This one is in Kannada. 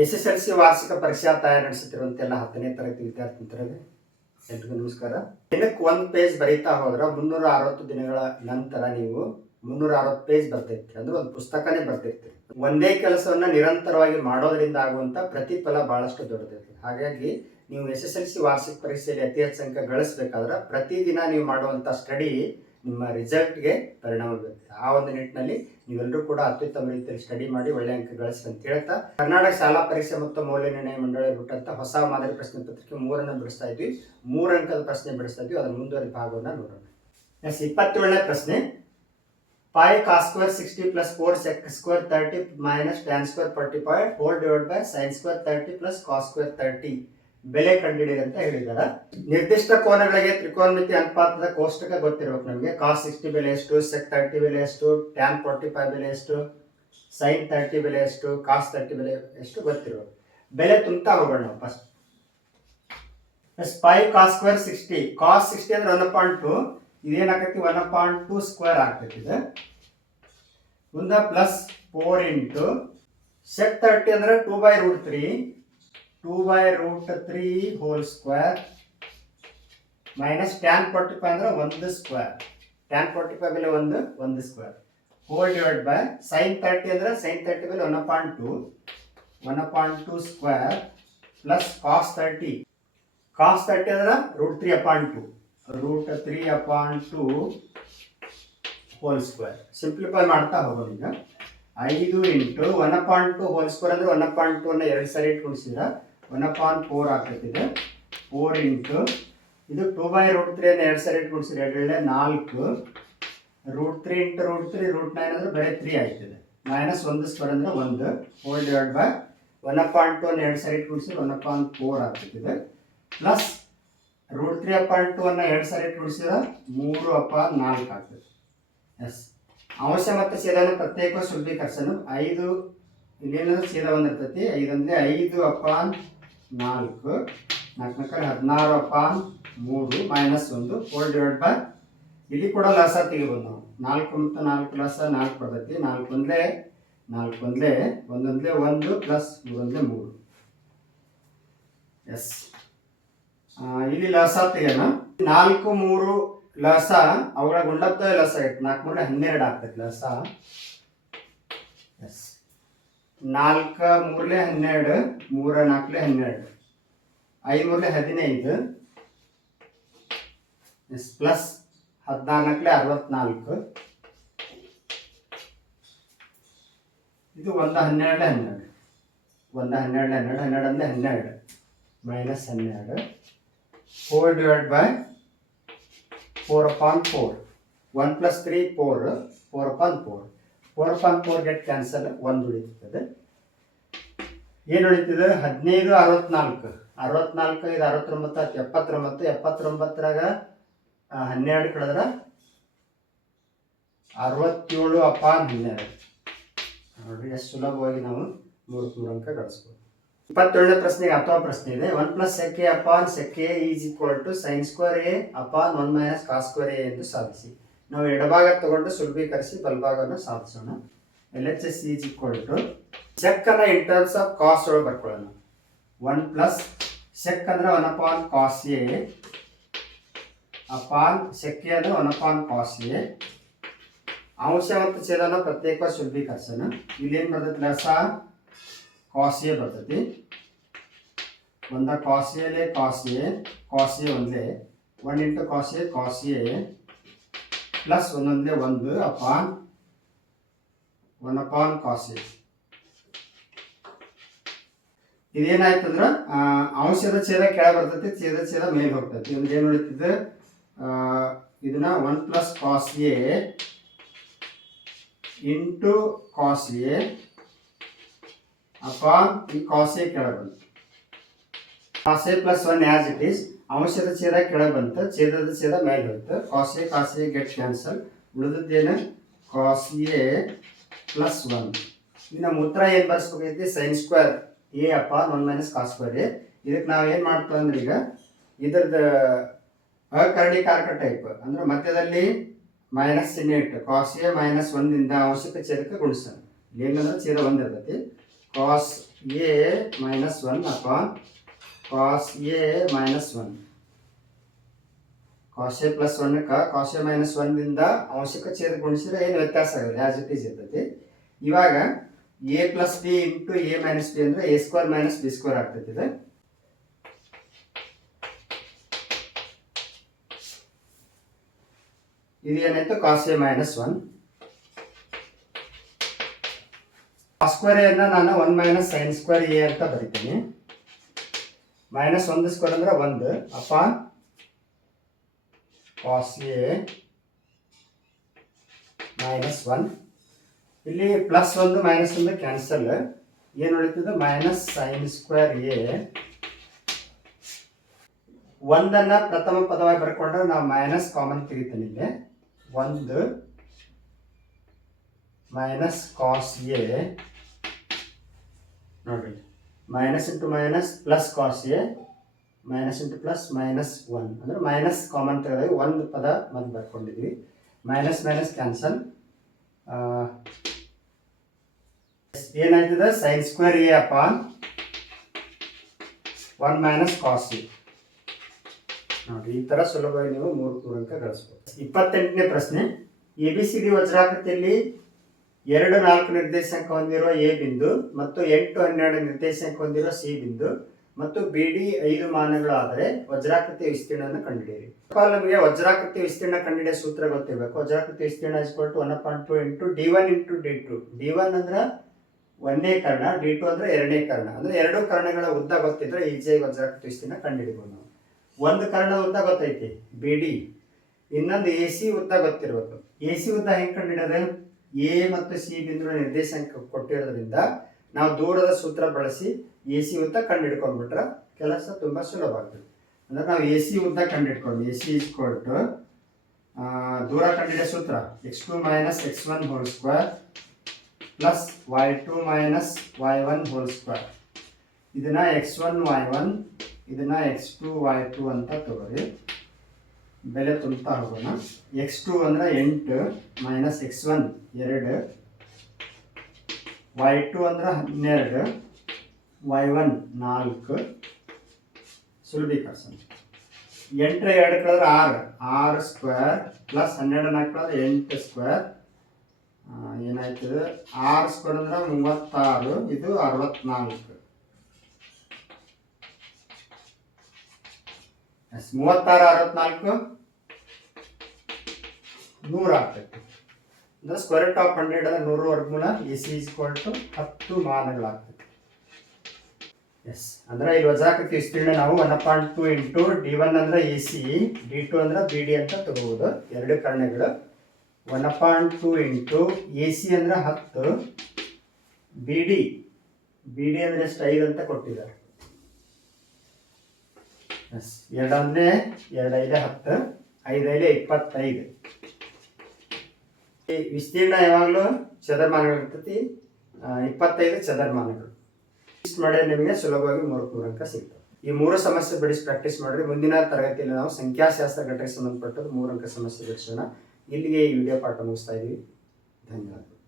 ಎಸ್ ಎಸ್ ಎಲ್ ಸಿ ವಾರ್ಷಿಕ ಪರೀಕ್ಷಾ ತಯಾರಿ ನಡೆಸುತ್ತಿರುವಂತೆಲ್ಲ ಹತ್ತನೇ ತರಗತಿ ವಿದ್ಯಾರ್ಥಿ ಮಿತ್ರರೇ, ಎಲ್ರಿಗೂ ನಮಸ್ಕಾರ. ದಿನಕ್ಕೆ ಒಂದು ಪೇಜ್ ಬರೀತಾ ಹೋದ್ರೆ ಮುನ್ನೂರ ಅರವತ್ತು ದಿನಗಳ ನಂತರ ನೀವು ಮುನ್ನೂರ ಅರವತ್ತು ಪೇಜ್ ಬರ್ತೈತಿ ಅಂದ್ರೆ ಒಂದು ಪುಸ್ತಕನೇ ಬರ್ತೈತಿ ಒಂದೇ ಕೆಲಸವನ್ನ ನಿರಂತರವಾಗಿ ಮಾಡೋದ್ರಿಂದ ಆಗುವಂತ ಪ್ರತಿಫಲ ಬಹಳಷ್ಟು ದೊಡ್ಡದೈತಿ ಹಾಗಾಗಿ ನೀವು ಎಸ್ ಎಸ್ ಎಲ್ ಸಿ ವಾರ್ಷಿಕ ಪರೀಕ್ಷೆಯಲ್ಲಿ ಅತಿ ಹೆಚ್ಚು ಅಂಕ ಗಳಿಸ್ಬೇಕಾದ್ರೆ ಪ್ರತಿದಿನ ನೀವು ಮಾಡುವಂತ ಸ್ಟಡಿ ನಿಮ್ಮ ರಿಸಲ್ಟ್ಗೆ ಪರಿಣಾಮ ಬೀರುತ್ತೆ. ಆ ಒಂದು ನಿಟ್ಟಿನಲ್ಲಿ ನೀವೆಲ್ಲರೂ ಕೂಡ ಅತ್ಯುತ್ತಮ ರೀತಿಯಲ್ಲಿ ಸ್ಟಡಿ ಮಾಡಿ ಒಳ್ಳೆ ಅಂಕ ಗಳಿಸಿ ಅಂತ ಹೇಳ್ತಾ ಕರ್ನಾಟಕ ಶಾಲಾ ಪರೀಕ್ಷೆ ಮತ್ತು ಮೌಲ್ಯ ನಿರ್ಣಯ ಮಂಡಳಿ ಬಿಟ್ಟಂತ ಹೊಸ ಮಾದರಿ ಪ್ರಶ್ನೆ ಪತ್ರಿಕೆ ಮೂರನ್ನು ಬಿಡಿಸ್ತಾ ಇದ್ವಿ. ಮೂರು ಅಂಕದ ಪ್ರಶ್ನೆ ಬಿಡಿಸ್ತಾ ಇದ್ವಿ. ಅದರ ಮುಂದುವರಿದ ಭಾಗವನ್ನು ನೋಡೋಣ. ಎಸ್ ಇಪ್ಪತ್ತೇಳನೇ ಪ್ರಶ್ನೆ. Five cos square sixty plus four sec square thirty minus tan square forty five four divide by sine square thirty plus cos square thirty ಬೆಲೆ ಕಂಡುಹಿಡಿಯಿರಿ ಅಂತ ಹೇಳಿದ್ದಾರೆ. ನಿರ್ದಿಷ್ಟ ಕೋನಗಳಿಗೆ ತ್ರಿಕೋನಮಿತಿ ಅನುಪಾತದ ಕೋಷ್ಟಕ ಗೊತ್ತಿರಬೇಕು ನಮಗೆ. ಕಾಸ್ ಸಿಕ್ಸ್ಟಿ ಬೆಲೆ ಎಷ್ಟು, ಸೆಕ್ ತರ್ಟಿ ಬೆಲೆ ಎಷ್ಟು, ಟ್ಯಾನ್ ಫೋರ್ಟಿ ಫೈವ್ ಬೆಲೆ ಎಷ್ಟು, ಸೈನ್ ತರ್ಟಿ ಬೆಲೆ ಎಷ್ಟು, ಕಾಸ್ ತರ್ಟಿ ಬೆಲೆ ಎಷ್ಟು ಗೊತ್ತಿರಬೇಕು. ಬೆಲೆ ತುಂಬ್ತಾ ಹೋಗೋಣ ನಾವು first five cos square sixty cos sixty ಅಂದ್ರೆ ಒನ್ ಪಾಯಿಂಟ್ ಟು ಇದೇನಾಗತ್ತಿ ಒನ್ ಪಾಯಿಂಟ್ ಟು ಸ್ಕ್ವೇರ್ ಆಗ್ತೈತಿ ಮುಂದೆ plus four into sec thirty ಅಂದ್ರೆ two by root three two by root three whole square minus tan forty five ಅಂದ್ರೆ ಒಂದು ಸ್ಕ್ವೇರ್ ಟ್ಯಾನ್ ಫೋರ್ಟಿ ಫೈವ್ ಮೇಲೆ ಒಂದು ಒಂದು square whole divide by sine thirty ಅಂದ್ರೆ ಸೈನ್ ತರ್ಟಿ ಮೇಲೆ one point two one point two square plus cos thirty cos thirty ಅಂದ್ರೆ root three upon two root three upon two whole square simplify ಮಾಡ್ತಾ ಹೋಗೋಣ ಈಗ. ಐದು into one point two whole square ಅಂದ್ರೆ ಒನ್ ಪಾಯಿಂಟ್ ಟು ಅನ್ನ ಎರಡು ಸರಿ ಇಟ್ಕೊಂಡಿಸಿದ್ರೆ ಒನ್ ಅಪಾನ್ ಫೋರ್ ಆಗ್ತೈತಿದೆ ಫೋರ್ ಇಂಟು ಇದು ಟೂ ಬೈ ರೂಟ್ ತ್ರೀ ಅನ್ನ ಎರಡು ಸರಿ ಇಟ್ಕೊಡ್ಸಿರಿ ಎರಡು ಎರಡೇ ನಾಲ್ಕು. Root three into root three root nine ಅಂದ್ರೆ ಬರೀ ತ್ರೀ ಆಗ್ತದೆ. ಮೈನಸ್ ಒಂದು ಸ್ಕ್ವೇರ್ ಅಂದ್ರೆ ಒಂದು. Four divide by one point two ಅನ್ನು ಎರಡು ಸರಿ ಇಟ್ಕೊಡ್ಸಿರಿ ಒನ್ ಪಾಯಿಂಟ್ ಫೋರ್ ಆಗ್ತಿದೆ plus root three upon two ಅನ್ನ ಎರಡು ಸರಿ ಇಟ್ಕೊಡ್ಸಿದ್ರೆ ಮೂರು ಅಪಾನ್ ನಾಲ್ಕು ಆಗ್ತದೆ. ಎಸ್ ಅಂಶ ಮತ್ತು ಛೇದನ ಪ್ರತ್ಯೇಕ ಸುಲಭೀಕರಿಸಲು ಐದು ಇಲ್ಲೇನಂದ್ರೆ ಛೇದ ಬಂದಿರ್ತೈತಿ ಐದಂದ್ರೆ ಐದು ಅಪಾನ್ ನಾಲ್ಕು. ನಾಲ್ಕು ನಾಲ್ಕಲ್ಲಿ ಹದಿನಾರು ಅಪಾನ್ ಮೂರು ಮೈನಸ್ ಒಂದು ಫೋರ್ ಡಿವೈಡ್ ಬೈ ಇಲ್ಲಿ ಕೂಡ ಲಸ ತೆಗಿಬೋದು ನಾವು. ನಾಲ್ಕು ಮತ್ತು ನಾಲ್ಕು ಲಸ ನಾಲ್ಕು ಬರ್ತೈತಿ. ನಾಲ್ಕು ಒಂದ್ಲೆ ನಾಲ್ಕು ಒಂದ್ಲೆ, ಒಂದೊಂದ್ಲೆ ಒಂದು ಪ್ಲಸ್ ಮೂರೊಂದ್ಲೆ ಮೂರು. ಎಸ್ ಇಲ್ಲಿ ಲಸ ತೆಗೋಣ ನಾಲ್ಕು, ಮೂರು ಲಸ ಅವರ ಗುಂಡತ್ತ ಲಸ ಇತ್ತು ನಾಲ್ಕು ಮೂರು ಹನ್ನೆರಡು ಆಗ್ತೈತಿ ಲಸ ಎಸ್ ನಾಲ್ಕ ಮೂರಲೆ ಹನ್ನೆರಡು, ಮೂರ ನಾಲ್ಕಲೆ ಹನ್ನೆರಡು. ಐದು ಮೂರಲೆ ಹದಿನೈದು. ಪ್ಲಸ್ ಹದಿನಾಲ್ಕಲೆ ಅರವತ್ನಾಲ್ಕು. ಇದು ಒಂದು ಹನ್ನೆರಡು ಹನ್ನೆರಡು. ಒಂದು ಹನ್ನೆರಡು ಹನ್ನೆರಡು ಹನ್ನೆರಡು ಅಂದರೆ ಹನ್ನೆರಡು. ಮೈನಸ್ ಹನ್ನೆರಡು. Four divide by four upon four one plus three four four upon four four upon four get cancel ಒಂದು ಉಳಿತದೆ. ಏನು ಉಳಿತದೆ? ಹದಿನೈದು, ಅರವತ್ನಾಲ್ಕು. ಅರವತ್ನಾಲ್ಕು, ಇದು ಅರವತ್ತೊಂಬತ್ತು ಎಪ್ಪತ್ತೊಂಬತ್ತು, ಎಪ್ಪತ್ತೊಂಬತ್ತರಾಗ ಹನ್ನೆರಡು ಕಳೆದ್ರೆ? ಅರವತ್ತೇಳು ಅಪಾನ್ ಹನ್ನೆರಡು. ನೋಡ್ರಿ, ಎಷ್ಟು ಸುಲಭವಾಗಿ ನಾವು ಮೂರು ಮೂರು ಅಂಕ ಗಳಿಸ್ಬೋದು. ಇಪ್ಪತ್ತೇಳನೇ ಪ್ರಶ್ನೆಗೆ ಅಥವಾ ಪ್ರಶ್ನೆ ಇದೆ. One plus sec upon sec is equal to sine square A upon one minus cos square A ಎಂದು ಸಾಧಿಸಿ. ನಾವು ಎಡಭಾಗ ತಗೊಂಡು ಸುಲಭೀಕರಿಸಿ ಬಲಭಾಗನ ಸಾಧಿಸೋಣ. L H S is equal to sec ಅನ್ನ ಇನ್ ಟರ್ಮ್ಸ್ ಆಫ್ ಕಾಸ್ಟ್ ಒಳಗೆ ಬರ್ಕೊಳ್ಳೋಣ. ಒನ್ ಪ್ಲಸ್ ಸೆಕ್ ಅಂದ್ರೆ one upon cos A upon sec ಅಂದರೆ ಒನ್ ಅಪಾನ್ ಕಾಸ್ ಎ ಅಂಶ ಮತ್ತು ಛೇದನ ಪ್ರತ್ಯೇಕವಾಗಿ ಸುಲಭೀಕರಿಸೋಣ. ಇಲ್ಲೇನು ಬರ್ತೈತಿ? ಕಾಸ್ ಎ ಬರ್ತೈತಿ. ಒಂದ ಕಾಸ್ ಎಲೆ ಕಾಸ್ ಎ ಕಾಸ್ ಎ ಒಂದೇ one into cos cos A plus ಒಂದೊಂದೇ ಒಂದು upon one upon cos A ಇದೇನಾಯ್ತಂದ್ರ ಆ, ಅಂಶದ ಛೇದ ಕೆಳ ಬರ್ತೈತಿ ಛೇದ ಛೇದ ಮೇಲೆ ಹೋಗ್ತೈತಿ. ಅಂದ್ರೆ ಏನು ಆ, ಇದನ್ನ one plus cos A into cos A upon ಈ ಕಾಸೆ ಕೆಳಗೆ ಬಂತು. A plus one as it is ಅಂಶದ ಛೇದ ಕೆಳಗೆ ಬಂತು, ಛೇದದ ಛೇದ ಮೇಲೆ ಹೋಯ್ತು ಕಾಸ್ ಎ ಗೆಟ್ ಕ್ಯಾನ್ಸಲ್ ಉಳಿದದ್ದೇನು? ಎ ಪ್ಲಸ್ ಒನ್ ನಮ್ಮ ಉತ್ತರ ಏನು ಬರ್ಸ್ಬೇಕೈತಿ sine square A upon one minus cos square A ಇದಕ್ಕೆ ನಾವು ಏನು ಮಾಡ್ತೇವೆ ಅಂದ್ರೆ ಈಗ ಇದ್ರದ್ದು ಅಕರ್ಣಿಕಾರಕ ಟೈಪ್ ಅಂದ್ರೆ ಮಧ್ಯದಲ್ಲಿ ಮೈನಸ್ ಚಿಹ್ನೆ ಇಟ್ಟು ಕಾಸ್ ಎ ಮೈನಸ್ ಒಂದಿಂದ ಅವಶ್ಯಕ ಛೇದಕ್ಕೆ ಗುಣಿಸೋಣ. ಏನಂದ್ರೆ ಛೇದ ಒಂದಿರ್ತೈತಿ cos A minus one upon cos A minus one cos A plus ಒನ್ಕ್ಕೆ cos A minus ಒನ್ನಿಂದ ಅಂಶಕ ಛೇದ ಗುಣಿಸಿದ್ರೆ ಏನು ವ್ಯತ್ಯಾಸ ಆಗುತ್ತೆ ಆಸ್ ಇಟ್ ಈಸ್ ಇರ್ತೈತಿ. ಇವಾಗ A plus B into A minus B ಅಂದರೆ A square minus B square ಆಗ್ತೈತಿ ಇದು. ಇದು ಏನಾಯ್ತು? Cos A minus one cos square ಎನ್ನ ನಾನು one minus sine square A ಅಂತ ಬರಿತೀನಿ. ಮೈನಸ್ ಒಂದು ಸ್ಕ್ವೇರ್ ಅಂದ್ರೆ ಒಂದು. Upon cos A minus one ಇಲ್ಲಿ ಪ್ಲಸ್ ಒಂದು ಮೈನಸ್ ಒಂದು ಕ್ಯಾನ್ಸಲ್ ಏನು ಉಳಿತದೆ? ಮೈನಸ್ ಸೈನ್ ಸ್ಕ್ವೇರ್ ಎ ಒಂದನ್ನು ಪ್ರಥಮ ಪದವಾಗಿ ಬರ್ಕೊಂಡ್ರೆ ನಾವು ಮೈನಸ್ ಕಾಮನ್ ತೆಗಿತೀನಿ ಇಲ್ಲಿ. ಒಂದು ಮೈನಸ್ ಕಾಸ್ ಎ ನೋಡ್ರಿ. Minus into minus plus cos A minus into plus minus one ಅಂದ್ರೆ ಮೈನಸ್ ಕಾಮನ್ ತೆಗೆದಾಗ ಒಂದು ಪದ ಮತ್ತೆ ಬರ್ಕೊಂಡಿದ್ವಿ. Minus minus cancel ಏನಾಯ್ತದೆ? Sine square A upon one minus cos A ನೋಡಿ ಈ ಥರ ಸುಲಭವಾಗಿ ನೀವು ಮೂರು ಪೂರಂಕ ಗಳಿಸ್ಬೋದು. ಇಪ್ಪತ್ತೆಂಟನೇ ಪ್ರಶ್ನೆ. ಎ ಬಿ ಸಿ ಡಿ ವಜ್ರಾಕೃತಿಯಲ್ಲಿ ಎರಡು ನಾಲ್ಕು ನಿರ್ದೇಶಾಂಕ ಹೊಂದಿರುವ ಎ ಬಿಂದು ಮತ್ತು ಎಂಟು ಹನ್ನೆರಡು ನಿರ್ದೇಶಾಂಕ ಹೊಂದಿರುವ ಸಿ ಬಿಂದು ಮತ್ತು ಬಿ ಡಿ ಐದು ಮಾನಗಳಾದರೆ ವಜ್ರಾಕೃತಿ ವಿಸ್ತೀರ್ಣವನ್ನು ಕಂಡುಹಿಡಿಯಿರಿ. ನಮಗೆ ವಜ್ರಾಕೃತಿ ವಿಸ್ತೀರ್ಣ ಕಂಡುಹಿಡಿಯೋ ಸೂತ್ರ ಗೊತ್ತಿರಬೇಕು. ವಜ್ರಾಕೃತಿ ವಿಸ್ತೀರ್ಣ is equal to one point two into D one into D two D one ಅಂದ್ರೆ ಒಂದನೇ ಕರ್ಣ ಡಿ ಟು ಅಂದ್ರೆ ಎರಡನೇ ಕರ್ಣ. ಅಂದ್ರೆ ಎರಡು ಕರ್ಣಗಳ ಉದ್ದ ಗೊತ್ತಿದ್ರೆ ಈಜಿಯಾಗಿ ವಜ್ರಾಕೃತಿ ವಿಸ್ತೀರ್ಣ ಕಂಡುಹಿಡಿಬೋದು ನಾವು. ಒಂದು ಕರ್ಣದ ಉದ್ದ ಗೊತ್ತೈತಿ? B D. ಇನ್ನೊಂದು ಎ ಸಿ ಉದ್ದ ಗೊತ್ತಿರ್ಬೇಕು. ಎ ಸಿ ಉದ್ದ ಹೆಂಗೆ ಕಂಡುಹಿಡಿಯೋದು? ಎ ಮತ್ತು ಸಿ ಬಿಂದುಗಳ ನಿರ್ದೇಶಾಂಕ ಕೊಟ್ಟಿರೋದ್ರಿಂದ ನಾವು ದೂರದ ಸೂತ್ರ ಬಳಸಿ ಎ ಸಿ ಉದ್ದ ಕಂಡುಹಿಡ್ಕೊಂಡ್ಬಿಟ್ರೆ ಕೆಲಸ ತುಂಬ ಸುಲಭ ಆಗ್ತದೆ. ಅಂದ್ರೆ ನಾವು ಎ ಸಿ ಉದ್ದ ಕಂಡುಹಿಡ್ಕೊಂಡು, ಎ ಸಿ ಇಸ್ಕೊಟ್ಟು ದೂರ ಕಂಡಿಡಿಯ ಸೂತ್ರ, X two minus X one whole square plus Y two minus Y one whole square. ಇದನ್ನ ಎಕ್ಸ್ ಒನ್ ವೈ ಒನ್, ಇದನ್ನ ಎಕ್ಸ್ ಟು ವೈ ಟು ಅಂತ ತಗೋರಿ. ಬೆಲೆ ತುಂಬ್ತಾ ಹೋಗೋಣ. ಎಕ್ಸ್ ಟು ಅಂದ್ರೆ ಎಂಟು ಮೈನಸ್ ಎಕ್ಸ್ ಒನ್ ಎರಡು. ವೈ ಟು ಅಂದ್ರೆ ಹನ್ನೆರಡು. ವೈ ಒನ್ ನಾಲ್ಕು. ಸುಲಭೀಕರಿಸೋಣ. ಎಂಟರ ಎರಡು ಕಳೆದ್ರೆ ಆರು. ಆರು ಸ್ಕ್ವೇರ್ ಪ್ಲಸ್ ಹನ್ನೆರಡು ನಾಲ್ಕು ಕಳೆದ್ರೆ ಎಂಟು ಸ್ಕ್ವೇರ್ ಏನಾಯ್ತದೆ ಆರು ಸ್ಕ್ವೇರ್ ಅಂದ್ರೆ ಮೂವತ್ತಾರು, ಇದು ಅರವತ್ನಾಲ್ಕು. ಎಸ್ ಮೂವತ್ತಾರು, ಅರವತ್ನಾಲ್ಕು. ನೂರ ಆಗ್ತೈತಿ ಅಂದ್ರೆ ಸ್ಕ್ವೇರ್ ರೂಟ್ ಆಫ್ ಹಂಡ್ರೆಡ್ ಅಂದ್ರೆ ನೂರು ವರ್ಗಮೂಲ ಎ ಸಿ ಇಸ್ಕ್ವಲ್ ಟು ಹತ್ತು ಮಾನಗಳಾಗ್ತೈತಿ ಎಸ್ ಅಂದ್ರೆ ಇಲ್ಲಿ ವಜಾಕೃತಿ ವಿಸ್ತೀರ್ಣ ನಾವು one point two into D one ಅಂದ್ರೆ ಎ ಸಿ ಡಿ ಟು ಅಂದ್ರೆ ಬಿ ಡಿ ಅಂತ ತಗೋಬೋದು. ಎರಡು ಕರ್ಣಗಳು. One point two into A C ಅಂದ್ರೆ ಹತ್ತು. ಬಿ ಡಿ ಬಿ ಡಿ ಅಂದ್ರೆ ಎಷ್ಟು ಐದು ಅಂತ ಕೊಟ್ಟಿದ್ದಾರೆ. ಎಸ್ ಎರಡು ಅಂದ್ರೆ ಎರಡು ಹತ್ತು ಐದು ಐದು ಇಪ್ಪತ್ತೈದು. ವಿಸ್ತೀರ್ಣ ಯಾವಾಗಲೂ ಚದರ್ಮಾನಗಳು ಇರ್ತೈತಿ. ಆ, ಇಪ್ಪತ್ತೈದು ಚದರ್ಮಾನಗಳು. ಇಷ್ಟು ಮಾಡಿದ್ರೆ ನಿಮಗೆ ಸುಲಭವಾಗಿ ಮೂರು ಅಂಕ ಸಿಗ್ತವೆ ಈ ಮೂರು ಸಮಸ್ಯೆ ಬಿಡಿಸಿ ಪ್ರಾಕ್ಟೀಸ್ ಮಾಡಿದ್ರೆ ಮುಂದಿನ ತರಗತಿಯಲ್ಲಿ ನಾವು ಸಂಖ್ಯಾಶಾಸ್ತ್ರ ಘಟಕಕ್ಕೆ ಸಂಬಂಧಪಟ್ಟದ್ದು ಅಂಕ ಸಮಸ್ಯೆ ಬಿಡಿಸೋಣ. ಇಲ್ಲಿಗೆ ಈ ವಿಡಿಯೋ ಪಾಠ ಮುಗಿಸ್ತಾ ಇದ್ದೀವಿ ಧನ್ಯವಾದಗಳು.